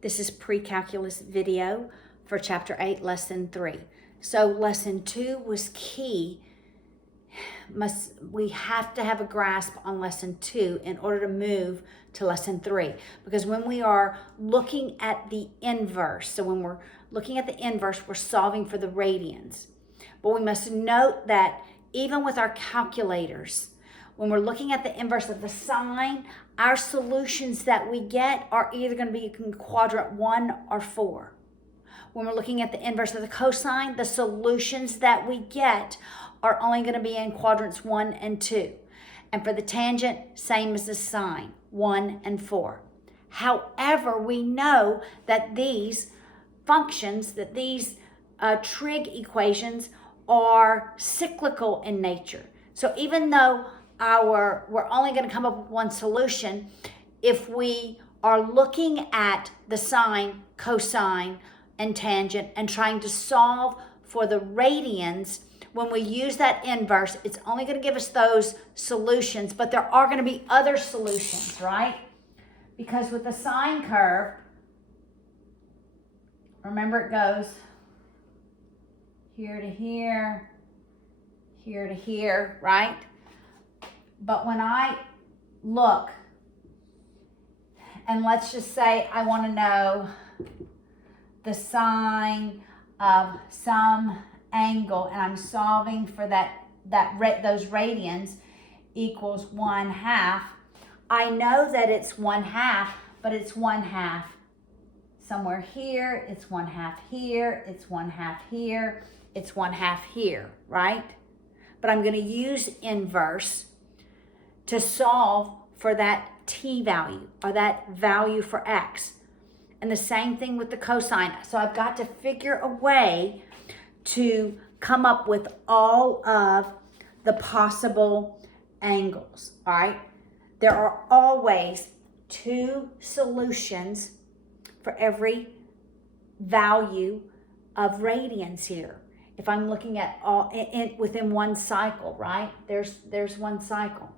This is pre-calculus video for chapter 8, lesson 3. So lesson 2 was key. We have to have a grasp on lesson 2 in order to move to lesson 3. Because when we are looking at the inverse, so when we're looking at the inverse, we're solving for the radians. But we must note that even with our calculators, when we're looking at the inverse of the sine, our solutions that we get are either going to be in quadrant 1 or 4. When we're looking at the inverse of the cosine, the solutions that we get are only going to be in quadrants 1 and 2. And for the tangent, same as the sine, 1 and 4. However, we know that these functions, that these trig equations are cyclical in nature. So even though we're only going to come up with one solution, if we are looking at the sine, cosine, and tangent and trying to solve for the radians, when we use that inverse, it's only going to give us those solutions, but there are going to be other solutions, right? Because with the sine curve, remember it goes here to here, here to here, right? But when I look, and let's just say I want to know the sine of some angle, and I'm solving for those radians equals 1/2. I know that it's 1/2, but it's 1/2 somewhere here, it's 1/2 here, it's 1/2 here, it's 1/2 here, right? But I'm going to use inverse to solve for that t value or that value for x. And the same thing with the cosine. So I've got to figure a way to come up with all of the possible angles, all right? There are always 2 solutions for every value of radians here. If I'm looking at all within one cycle, right? There's one cycle.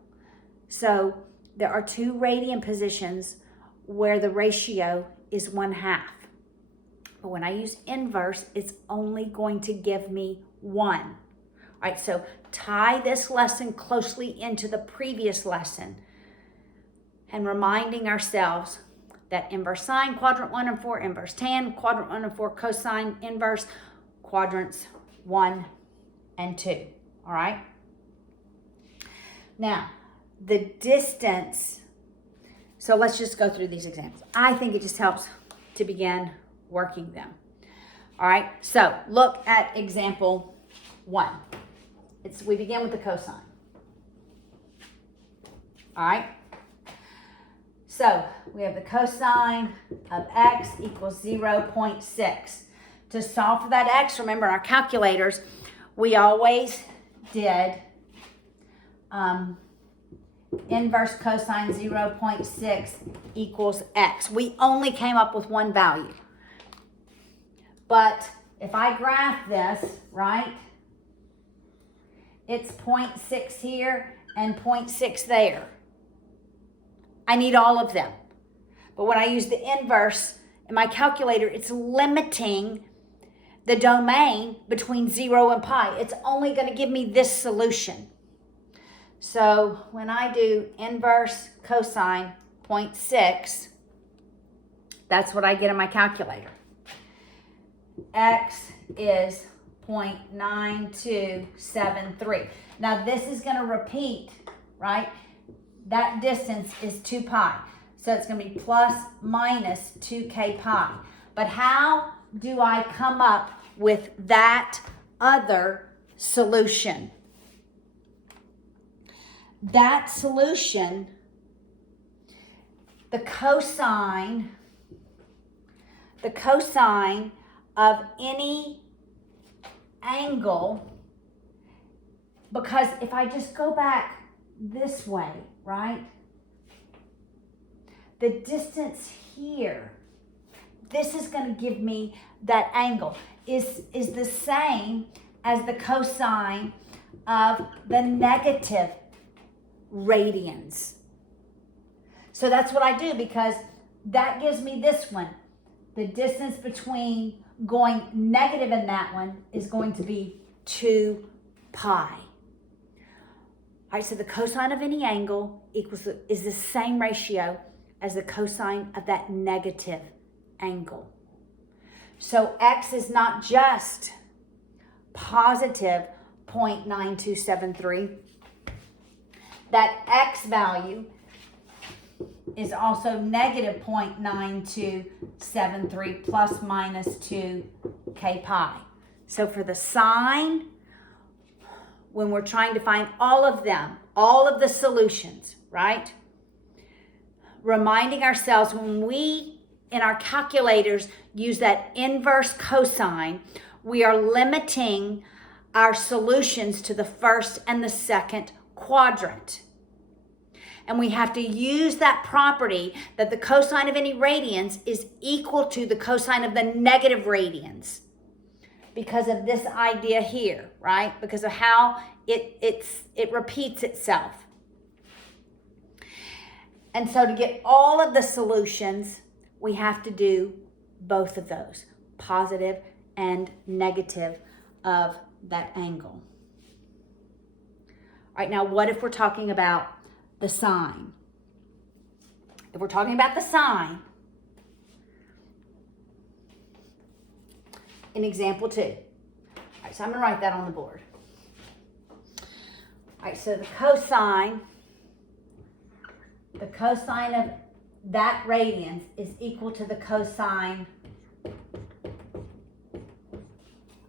So there are 2 radian positions where the ratio is 1/2. But when I use inverse, it's only going to give me 1. All right, so tie this lesson closely into the previous lesson and reminding ourselves that inverse sine, quadrant 1 and 4, inverse tan, quadrant 1 and 4, cosine, inverse, quadrants 1 and 2. All right? Now, the distance, so let's just go through these examples. I think it just helps to begin working them. All right, so look at example 1. We begin with the cosine. All right, so we have the cosine of x equals 0.6. To solve for that x, remember in our calculators, we always did inverse cosine 0.6 equals x. We only came up with one value. But if I graph this, right, it's 0.6 here and 0.6 there. I need all of them. But when I use the inverse in my calculator, it's limiting the domain between 0 and pi. It's only going to give me this solution. So when I do inverse cosine 0.6, that's what I get in my calculator. X is 0.9273. Now this is going to repeat, right? That distance is 2 pi. So it's going to be plus minus 2k pi. But how do I come up with that other solution? That solution, the cosine of any angle, because if I just go back this way, right? The distance here, this is going to give me that angle, is the same as the cosine of the negative radians. So that's what I do, because that gives me this one. the distance between going negative in that one is going to be 2 pi. All right, so the cosine of any angle is the same ratio as the cosine of that negative angle. So x is not just positive 0.9273. That x value is also negative 0.9273 plus minus 2 k pi. So for the sine, when we're trying to find all of them, all of the solutions, right? Reminding ourselves when we, in our calculators, use that inverse cosine, we are limiting our solutions to the first and the second quadrant. And we have to use that property that the cosine of any radians is equal to the cosine of the negative radians because of this idea here, right? Because of how it repeats itself. And so to get all of the solutions, we have to do both of those, positive and negative of that angle. All right, now what if we're talking about the sine? If we're talking about the sine, in example 2. All right, so I'm going to write that on the board. All right, so the cosine of that radians is equal to the cosine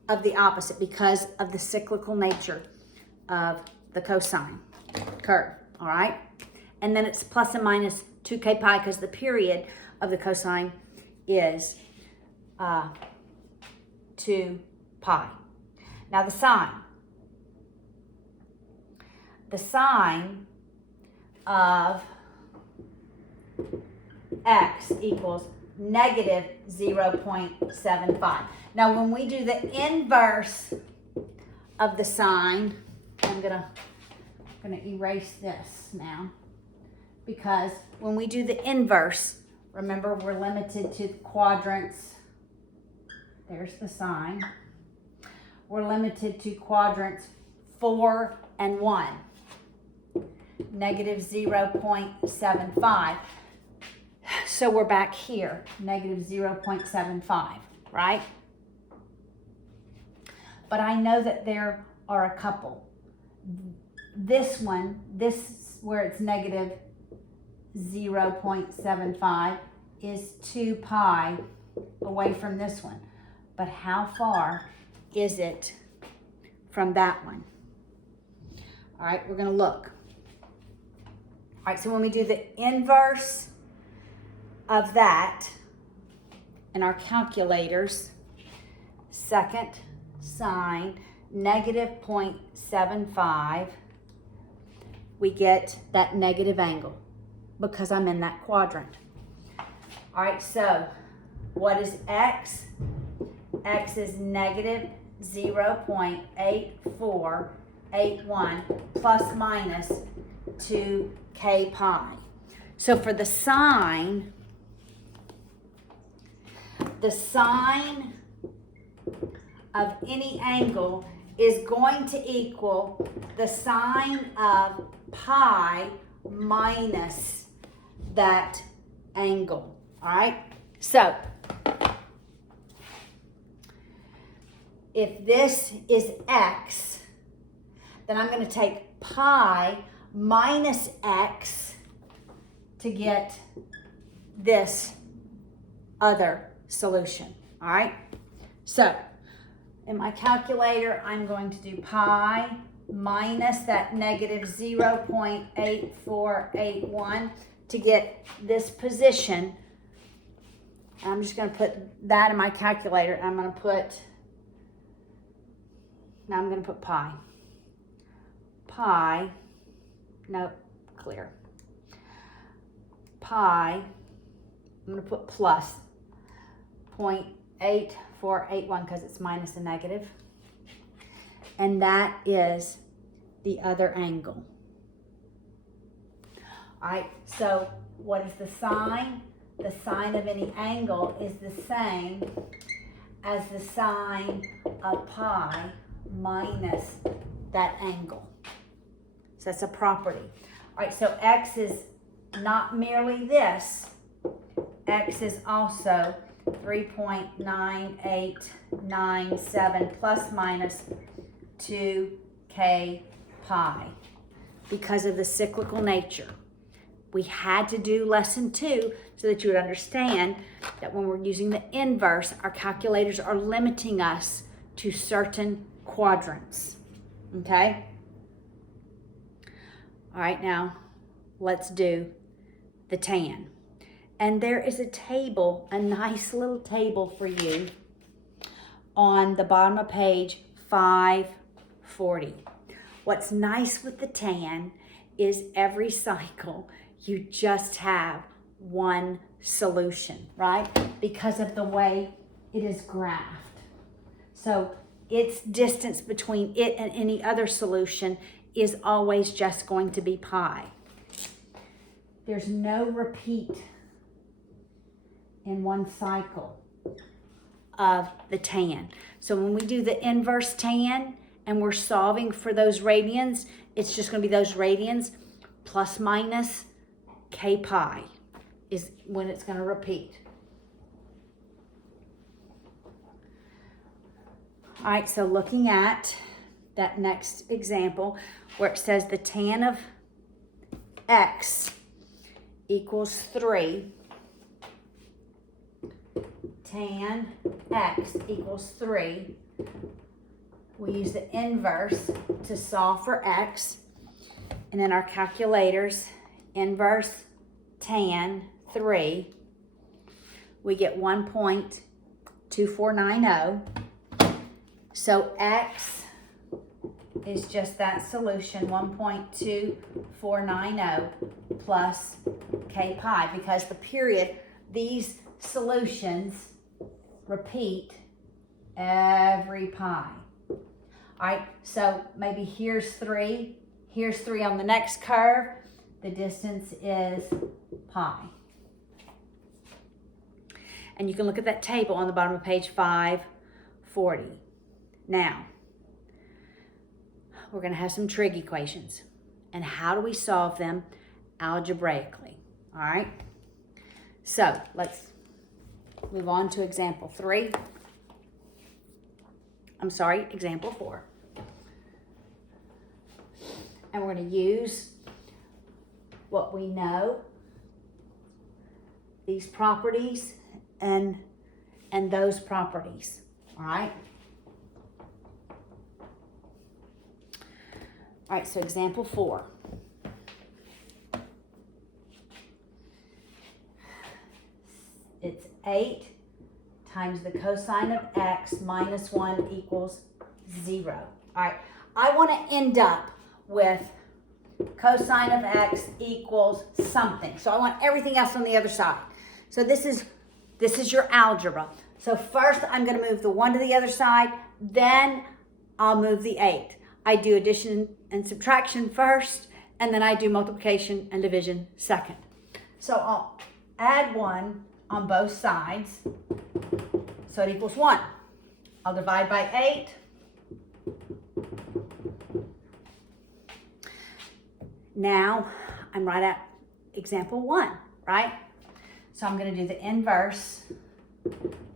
of the opposite because of the cyclical nature of the cosine curve, all right? And then it's plus and minus 2k pi because the period of the cosine is 2 pi. Now the sine of x equals negative 0.75. Now when we do the inverse of the sine, I'm gonna erase this now, because when we do the inverse, remember we're limited to quadrants. There's the sine. We're limited to quadrants 4 and 1. Negative 0.75. So we're back here, negative 0.75, right? But I know that there are a couple. This one, where it's negative 0.75 is 2 pi away from this one. But how far is it from that one? All right, we're gonna look. All right, so when we do the inverse of that in our calculators, second sine negative 0.75, we get that negative angle because I'm in that quadrant. All right, so what is x? X is negative 0.8481 plus minus 2k pi. So for the sine of any angle is going to equal the sine of pi minus that angle. All right? So if this is x, then I'm going to take pi minus x to get this other solution. All right? So in my calculator, I'm going to do pi minus that negative 0.8481 to get this position. And I'm just going to put that in my calculator. I'm going to put pi. Pi, nope, clear. Pi, I'm going to put plus 0.8481 because it's minus a negative. And that is the other angle. All right, so what is the sine the sine of any angle is the same as the sine of pi minus that angle. So that's a property. All right, so x is not merely this. X is also 3.9897 plus minus 2k pi because of the cyclical nature. We had to do lesson 2 so that you would understand that when we're using the inverse, our calculators are limiting us to certain quadrants, okay? All right, now let's do the tan. And there is a table, a nice little table for you on the bottom of page 540. What's nice with the tan is every cycle you just have one solution, right? Because of the way it is graphed. So its distance between it and any other solution is always just going to be pi. There's no repeat in one cycle of the tan. So when we do the inverse tan and we're solving for those radians, it's just going to be those radians plus minus k pi is when it's going to repeat. All right, so looking at that next example where it says the tan of x equals 3. Tan x equals 3. We use the inverse to solve for x. And then our calculators, inverse tan 3, we get 1.2490. So x is just that solution, 1.2490 plus k pi, because the period, these solutions repeat every pi. All right, so maybe here's 3 on the next curve. The distance is pi. And you can look at that table on the bottom of page 540. Now, we're going to have some trig equations. And how do we solve them algebraically? All right, so let's move on to example 4. And we're going to use what we know, these properties and those properties, all right? All right, so example 4. It's 8 times the cosine of x minus 1 equals 0. All right, I want to end up with cosine of x equals something. So I want everything else on the other side. So this is your algebra. So first I'm going to move the 1 to the other side, then I'll move the 8. I do addition and subtraction first, and then I do multiplication and division second. So I'll add 1 on both sides, so it equals 1. I'll divide by 8. Now I'm right at example 1, right? So I'm going to do the inverse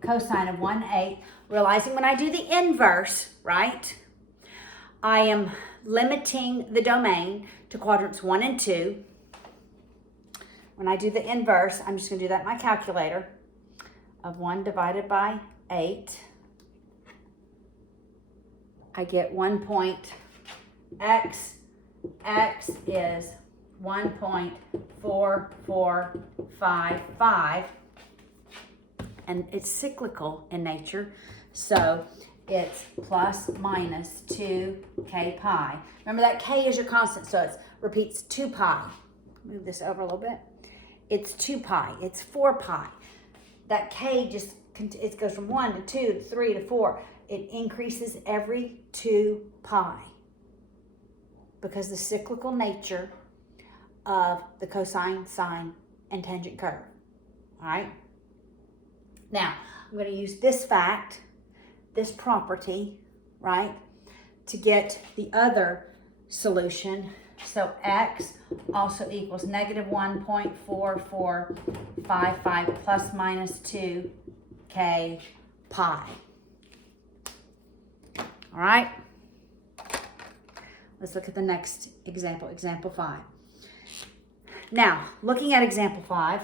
cosine of 1/8, realizing when I do the inverse, right, I am limiting the domain to quadrants 1 and 2. When I do the inverse, I'm just going to do that in my calculator, of 1 divided by 8. I get 1.x is 1.4455, and it's cyclical in nature, so it's plus minus 2k pi. Remember that k is your constant, so it repeats 2 pi. Move this over a little bit. It's 2 pi. It's 4 pi. That k just, it goes from 1 to 2 to 3 to 4. It increases every 2 pi because the cyclical nature of the cosine, sine, and tangent curve. all right? Now, I'm going to use this fact, this property, right, to get the other solution. So x also equals negative 1.4455 plus minus 2k pi. All right? Let's look at the next example, example 5. Now, looking at example 5,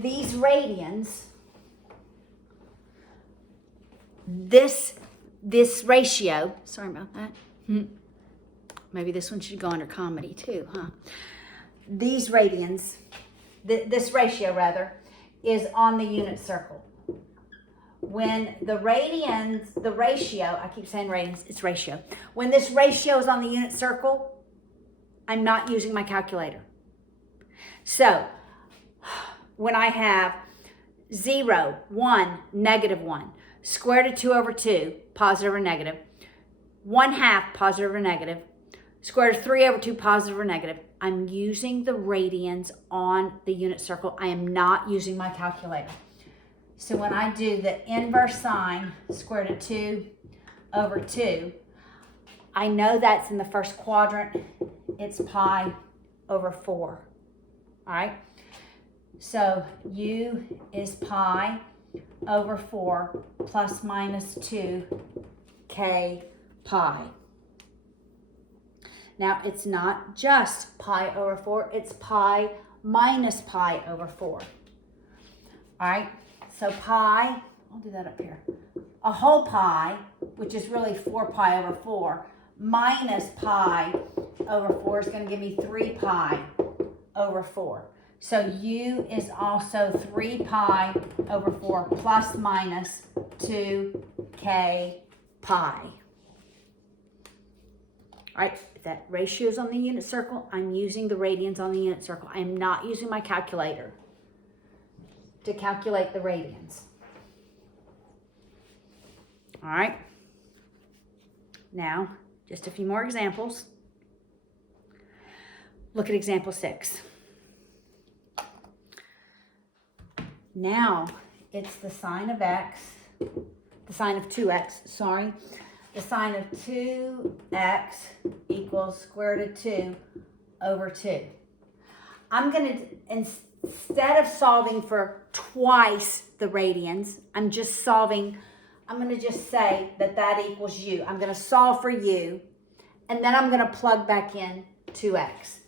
these radians, this ratio, sorry about that. Maybe this one should go under comedy too, huh? These radians, this ratio rather, is on the unit circle. When the ratio, I keep saying radians, it's ratio. When this ratio is on the unit circle, I'm not using my calculator. So, when I have 0, 1, negative 1, square root of 2 over 2, positive or negative, 1/2, positive or negative, square root of 3 over 2, positive or negative, I'm using the radians on the unit circle. I am not using my calculator. So when I do the inverse sine, square root of 2 over 2, I know that's in the first quadrant. It's pi over 4. All right? So u is pi over 4 plus minus 2k pi. Now, it's not just pi over 4, it's pi minus pi over 4. All right? So pi, I'll do that up here. A whole pi, which is really 4 pi over 4, minus pi over 4 is going to give me 3 pi over 4. So u is also 3 pi over 4 plus minus 2k pi. All right, if that ratio is on the unit circle, I'm using the radians on the unit circle. I am not using my calculator to calculate the radians. All right. Now, just a few more examples. Look at example 6. Now, it's the sine of x, the sine of 2x, sorry. The sine of 2x equals square root of 2 over 2. I'm going to, instead of solving for twice the radians, I'm going to just say that equals u. I'm going to solve for u, and then I'm going to plug back in 2x.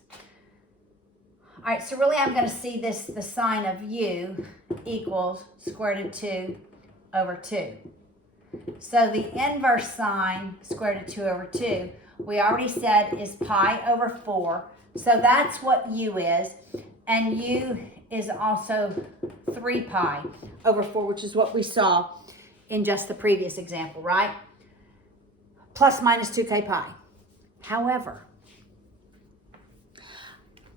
All right, so really I'm going to see this, the sine of u equals square root of 2 over 2. So the inverse sine, square root of 2 over 2, we already said is pi over 4. So that's what u is. And u is also 3 pi over 4, which is what we saw in just the previous example, right? Plus minus 2k pi. However,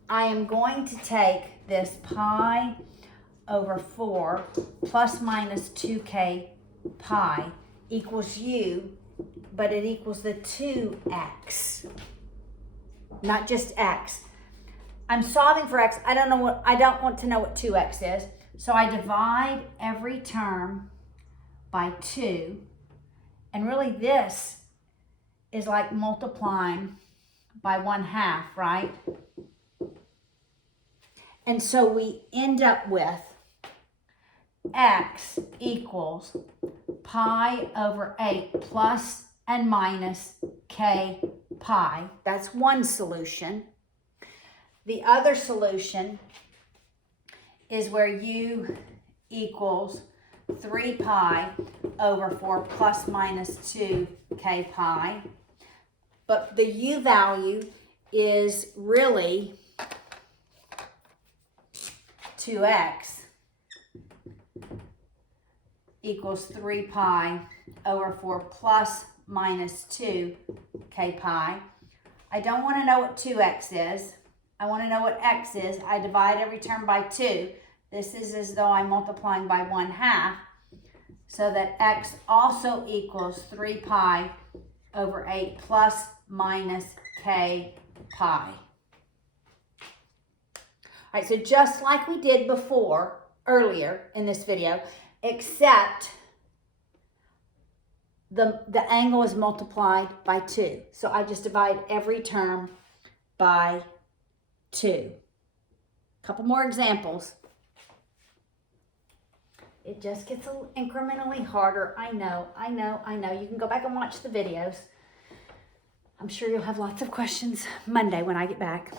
I am going to take this pi over 4 plus minus 2k pi equals u, but it equals the 2x, not just x. I'm solving for x. I don't want to know what 2x is. So I divide every term by 2. And really this is like multiplying by 1/2, right? And so we end up with x equals pi over 8 plus and minus k pi. That's one solution. The other solution is where u equals 3 pi over 4 plus minus 2k pi. But the u value is really 2x equals 3 pi over 4 plus minus 2k pi. I don't want to know what 2x is. I want to know what x is. I divide every term by 2. This is as though I'm multiplying by 1/2. So that x also equals 3 pi over 8 plus minus k pi. All right, so just like we did before, earlier in this video, except the angle is multiplied by 2. So I just divide every term by 2. A couple more examples. It just gets incrementally harder. I know. You can go back and watch the videos. I'm sure you'll have lots of questions Monday when I get back.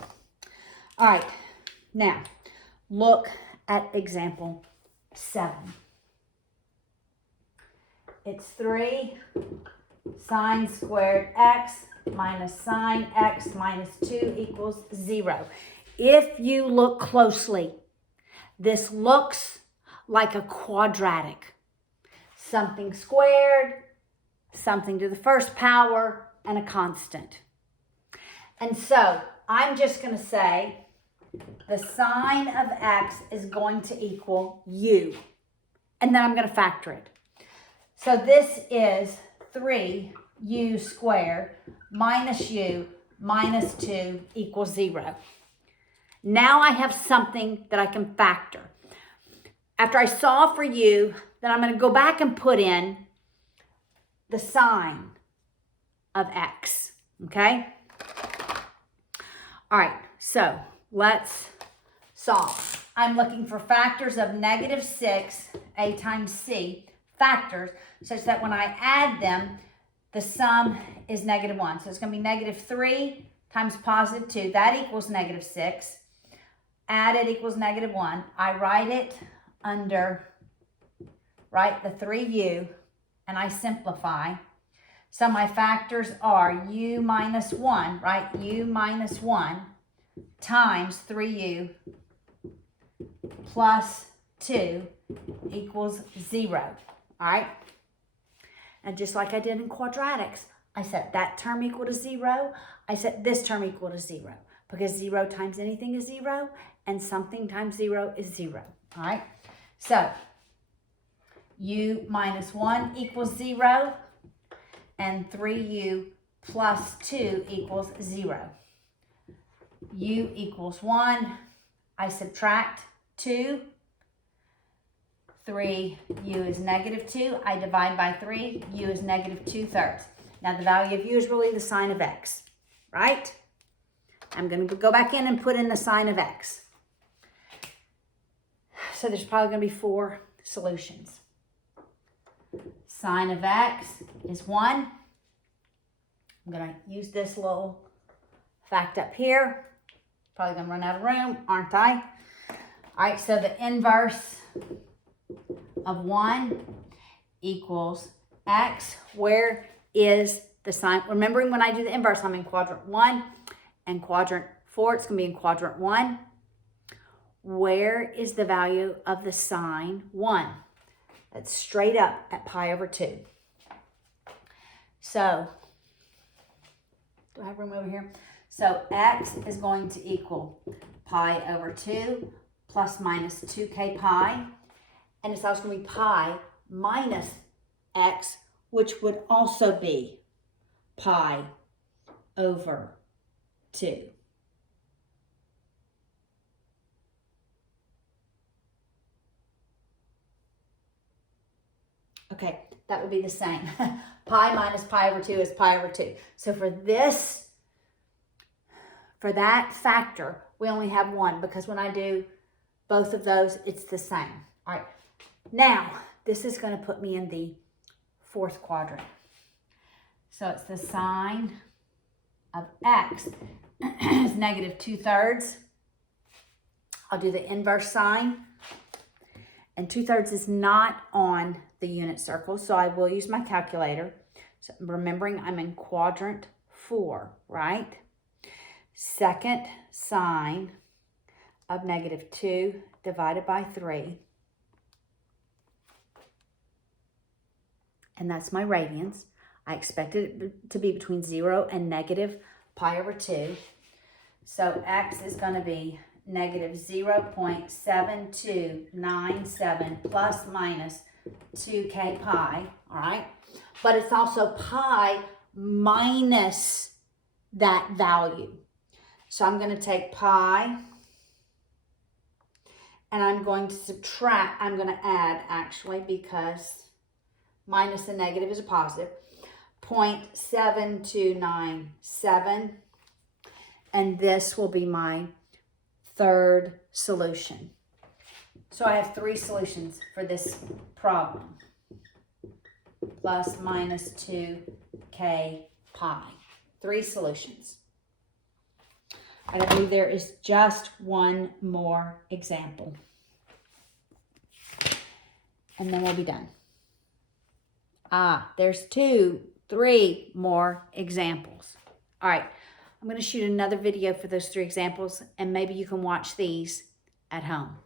All right, now look at example 7. It's 3 sine squared x minus sine x minus 2 equals 0. If you look closely, this looks like a quadratic. Something squared, something to the first power, and a constant. And so I'm just going to say the sine of x is going to equal u. And then I'm going to factor it. So this is 3u squared minus u minus 2 equals 0. Now I have something that I can factor. After I solve for u, then I'm going to go back and put in the sine of x, okay? All right, so let's solve. I'm looking for factors of -6, a times c, factors, such that when I add them, the sum is -1. So it's going to be -3 times +2. That equals -6. Added equals -1. I write it under, the 3u, and I simplify. So my factors are u minus 1, u minus 1 times 3u plus 2 equals 0. All right? And just like I did in quadratics, I set that term equal to 0. I set this term equal to 0 because 0 times anything is 0 and something times 0 is 0. All right? So u minus 1 equals 0 and 3u plus 2 equals 0. U equals 1. I subtract 2. 3u is -2. I divide by 3. U is -2/3. Now the value of u is really the sine of x, right? I'm going to go back in and put in the sine of x. So there's probably going to be 4 solutions. Sine of x is 1. I'm going to use this little fact up here. Probably going to run out of room, aren't I? All right, so the inverse of 1 equals x. Where is the sine? Remembering when I do the inverse, I'm in quadrant 1 and quadrant 4. It's going to be in quadrant 1. Where is the value of the sine 1? That's straight up at pi over 2. So, do I have room over here? So x is going to equal pi over 2 plus minus 2k pi. And it's also going to be pi minus x, which would also be pi over 2. Okay, that would be the same. Pi minus pi over 2 is pi over 2. So for that factor, we only have 1 because when I do both of those, it's the same. All right, now this is going to put me in the 4th quadrant. So it's the sine of x is -2/3. I'll do the inverse sine. And 2/3 is not on the unit circle, so I will use my calculator. So remembering I'm in quadrant 4, right? Second sine of -2 divided by 3. And that's my radians. I expected it to be between 0 and -pi over 2. So x is going to be -0.7297 plus minus 2k pi, all right? But it's also pi minus that value. So I'm going to take pi and I'm going to subtract, I'm going to add actually, because minus a negative is a positive, 0.7297, and this will be my third solution. So I have 3 solutions for this problem. Plus minus 2k pi. 3 solutions. I believe there is just one more example. And then we'll be done. There's 2, 3 more examples. All right, I'm going to shoot another video for those 3 examples, and maybe you can watch these at home.